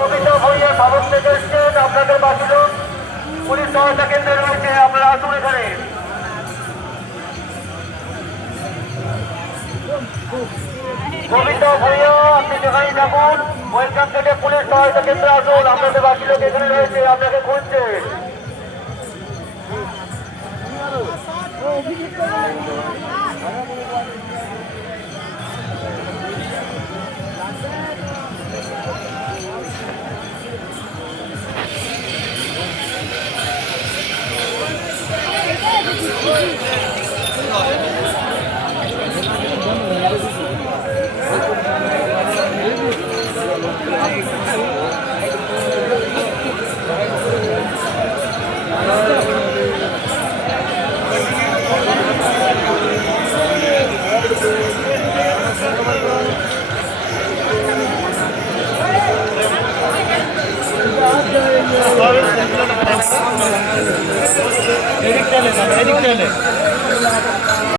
কবিতা ভূঁইয়া খবর থেকে এসছেন, আপনাদের বাঁচিল পুলিশ সহায়তা কেন্দ্রে রয়েছে, আপনারা আসুন এখানে। কবিতা ভূঁইয়া আপনি যেখানেই থাকুন, ওয়েলকাম গেটে পুলিশ সহায়তা কেন্দ্রে আসুন, আপনাদের বাকি লোক এখানে রয়েছে, আপনাকে খুঁজছে। এদিক চলে